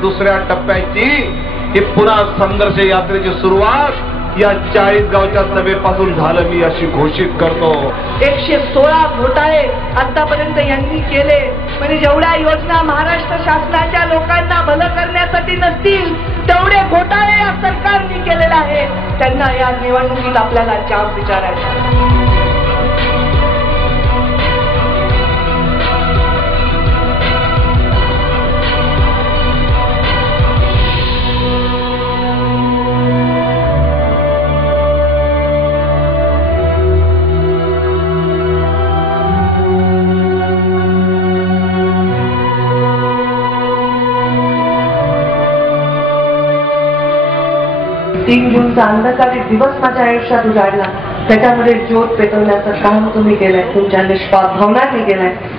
दुसऱ्या टप्प्याची ही पुन्हा संघर्ष यात्रेची सुरुवात या 40 गावच्या सभेपासून झालं, मी अशी घोषित करतो. 116 घोटाळे आतापर्यंत यांनी केले. म्हणजे जेवढ्या योजना महाराष्ट्र शासनाच्या लोकांना भलं करण्यासाठी नसतील तेवढे घोटाळे या सरकारने केलेले आहे. त्यांना या निवडणुकीत आपल्याला जाब विचारायचा. तीन जूनचा अंधकारी दिवस माझ्या आयुष्यात उजाडला. त्याच्यामध्ये ज्योत पेटवण्याचं काम तुम्ही केलंय, तुमच्या निष्पाप भावनांनी केलंय.